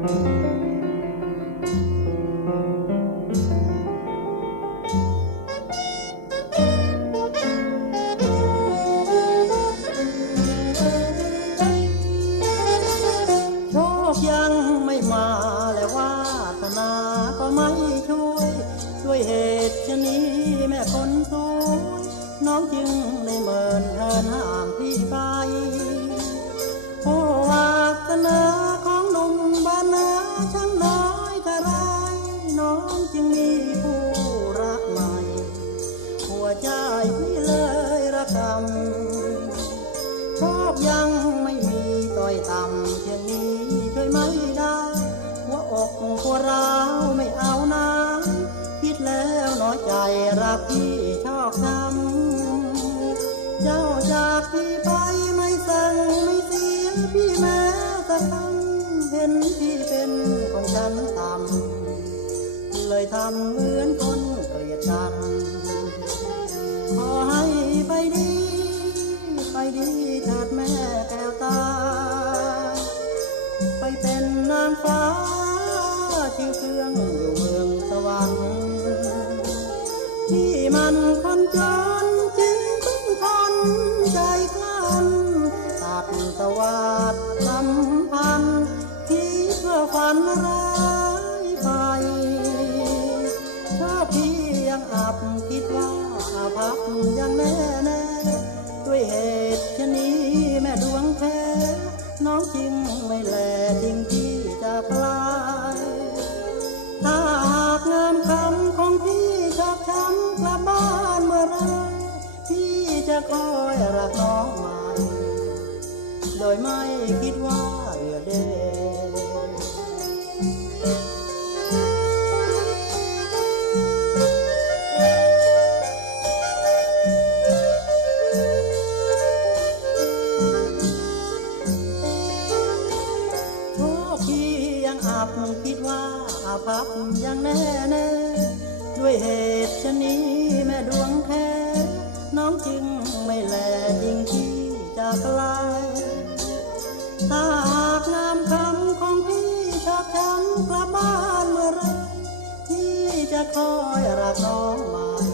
นาก็ไม่ช่วยด้วยเหตุชะนี้แม่คนสวยน้องจึงได้เมินเทินห่างพี่ไป บยังไม่มีต่อยต่ำเช่นนี้ช่วยไม่ได้ หัวอกหัวร้าวไม่เอานะคิดแล้วน้อยใจรักพี่ชอบทำเจ้าจากพี่ไปไม่สั่งไม่เสียพี่แม้สักคำเห็นพี่เป็นคนชั้นต่ำเลยทำเหมือนคนเกลียดกัน ไปเป็นนางฟ้าชื่อเครื่องอยู่เมืองสวรรค์ที่มันคนจนจึงต้องทนใจกลั้นตัดสวัสดสัมพันที่เพื่อฝันร้ายไปถ้าพี่ยังอับคิดว่าพักยังแน่แน่ด้วยเหตุชนี้ น้องจึงไม่แลจริงที่จะพลาย ถ้าหากงามคำของพี่ชอบช้ำกลับบ้านเมื่อไรพี่จะคอยรักน้องใหม่ โดยไม่คิดว่าเรือเด พี่ยังอับคิดว่าอาภัพยังแน่แน่ด้วยเหตุชะนี้แม่ดวงแท้ น้องจึงไม่แลยิงที่จากไกลถ้าหากนามคำของพี่ชอบช้ำกลับบ้านเมื่อไรพี่จะคอยรักน้องม่